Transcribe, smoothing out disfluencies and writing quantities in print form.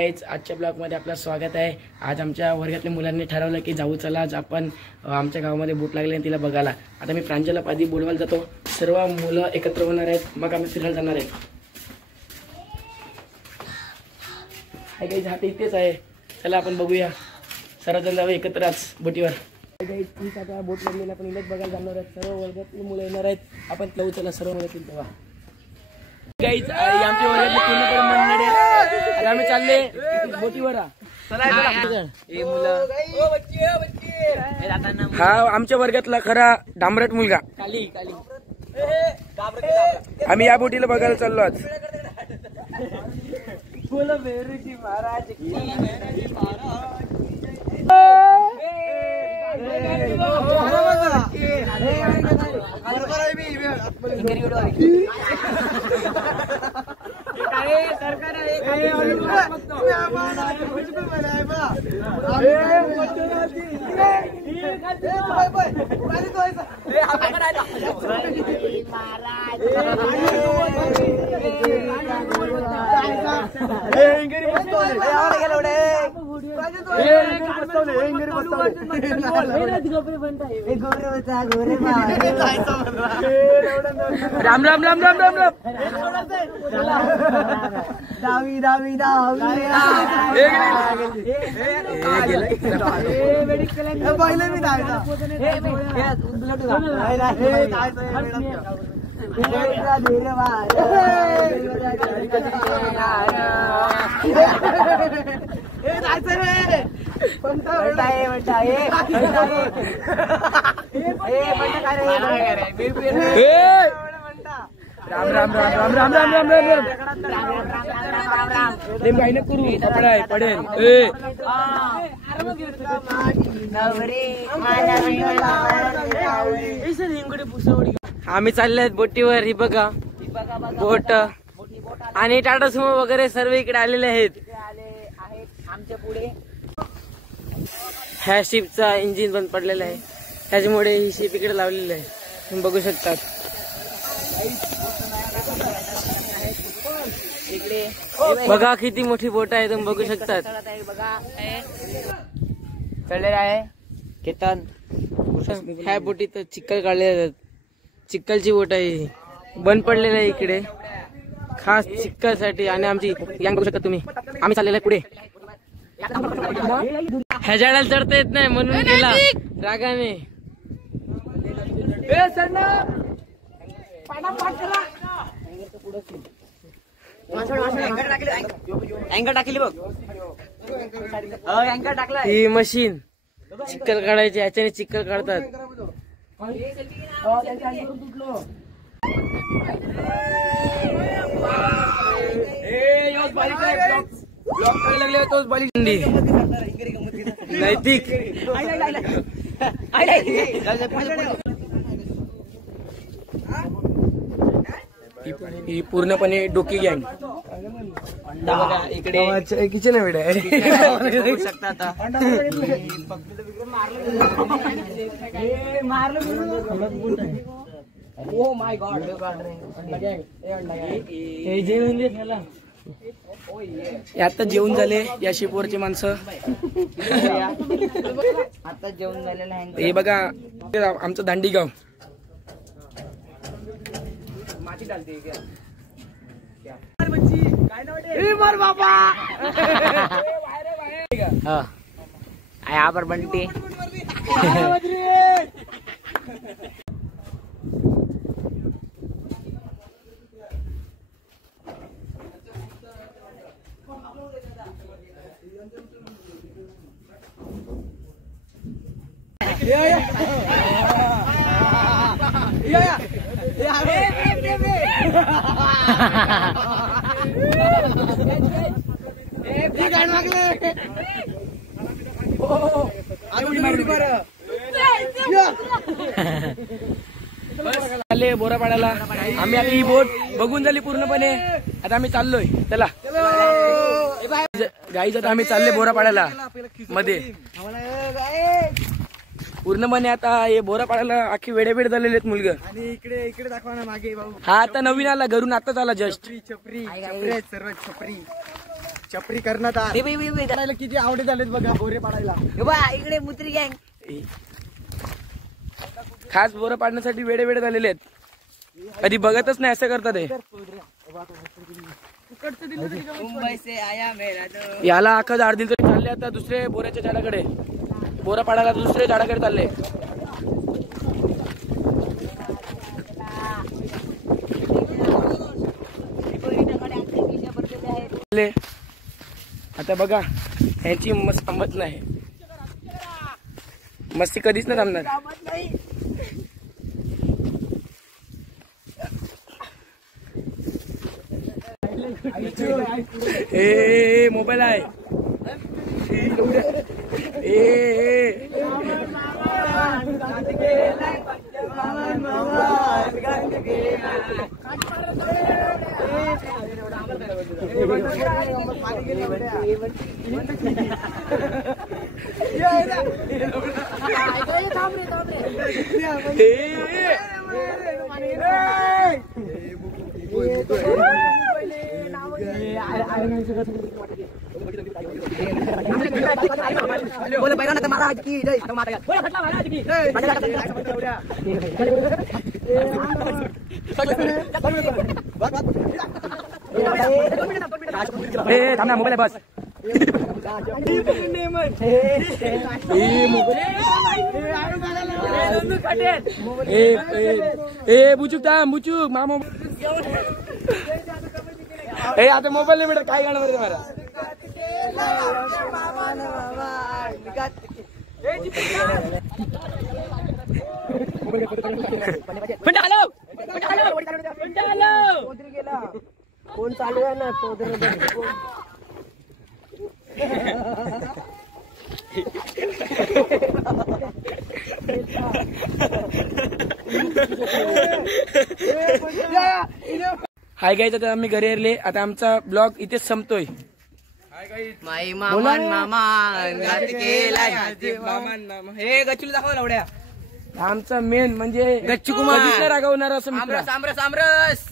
आजच्या ब्लॉग मध्ये आपलं स्वागत आहे। आज आमच्या वर्गातल्या मुलांनी ठरवलं की जाऊ चला आज आपण आमच्या गावामध्ये बोट लागली आणि तिला बघायला। आता मी प्रांजलला आधी बोलवायला जातो, सर्व मुलं एकत्र होणार आहेत, मग आम्ही फिरायला जाणार आहे। हाय गाईज, हा इथेच आहे, चला आपण बघूया, सर्वजण जाऊ एकत्रच बोटीवर। गाईज ठीक आता बोट लागलेली आपण इथेच बघायला जाणार आहेत, सर्व वर्गातली मुलं येणार आहेत, आपण जाऊ चला सर्व मुलं येतील तेव्हा। गाईज आमच्या वर्गातले पूर्णपणे मंडळी आहेत, आम्ही चालले बोटीवर। हा आमच्या वर्गातला खरा डांबरट मुलगा काली काली, आम्ही या बोटीला बघायला चाललो आज। बोलो बेरूजी महाराज की, राम राम राम राम राम राम, दावी दावी दावी राम राम राम राम राम राम राम राम, प्रेम काही नको करू, पकडाय पडेल। आम्ही चालले आहेत बोटीवर, ही बघा बोट आणि टाटा सुमो वगैरे सर्व इकडे आलेले आहेत। आमच्या पुढे ह्या शिपचा इंजिन बंद पडलेला आहे, त्याच्यामुळे ही शिप इकडे लावलेली आहे, तुम्ही बघू शकतात। बघा किती मोठी बोट आहे, तुम्ही बघू शकतात। चढलेला आहे केतन, ह्या बोटीत चिखल काढले जातात, चिखलची बोट आहे, बंद पडलेला आहे इकडे खास चिखलसाठी। आणि आमची गँग बघू शकता तुम्ही, आम्ही चाललेलो आहे पुढे। ह्या झाडाला चढता येत नाही म्हणून गेला रागाने। ही मशीन चिखल काढायची, ह्याच्याने चिखल काढतात। नैतिक ही पूर्णपणे डोकी गँग इकडे किचन वेळ आहे, ओ माय गॉड, आता जेवण झाले या शिपवरची माणसं, आता जेवण झालेलं आहे। हे बघा आमचं दांडी गाव, माती डालते बाबा यहाँ पर बंटी बोरा पाडायला आम्ही आता ही बोट बघून झाली पूर्णपणे, आता आम्ही चाललोय, चला गाईज आता आम्ही चालले बोरा पाडायला मध्ये पूर्णपणे। आता हे बोरा पाडायला आखी वेडेवेड झालेले आहेत मुलगा, आणि इकडे इकडे दाखवा ना मागे भाऊ, हा आता नवीन आला घरून, आताच आला जस्ट, छपरी छपरी सर्व छपरी चपरी करण्यात आले किती आवडे झालेत बघा बोरे पाडायला. इकडे मुत्री गँग खास बोरं पाडण्यासाठी वेडे वेडे झालेले आहेत. कधी बघतच नाही असं करतात हे. मुंबई से आया मेरा दोस्त. याला अख्खा झाड दिलं तरी चालले आता दुसरे बोऱ्याच्या झाडाकडे. बोरा पाडायला दुसरे झाडाकडे चालले. आता बघा ह्याची मस्त थांबत नाही. मस्ती कधीच नाही थांबणार. ए मोबाईल आहे. बोले बैराना तर महाराज की जय. थांबा मोबाईल बस. बुचूक थांब बुचूक मामा. ए आता मोबाईल नाही भेटत काय गाणं बरं मला. कोण चालू आहे ना हाय गाईज आता आम्ही घरी आले. आता आमचा ब्लॉग इथेच संपतोय. माई मामान मामान हे गच्चूला दाखव लवड्या. आमचा मेन म्हणजे गच्चू कुमार कधीच नाही रागवणार असं मित्र. आमरस आमरस आमरस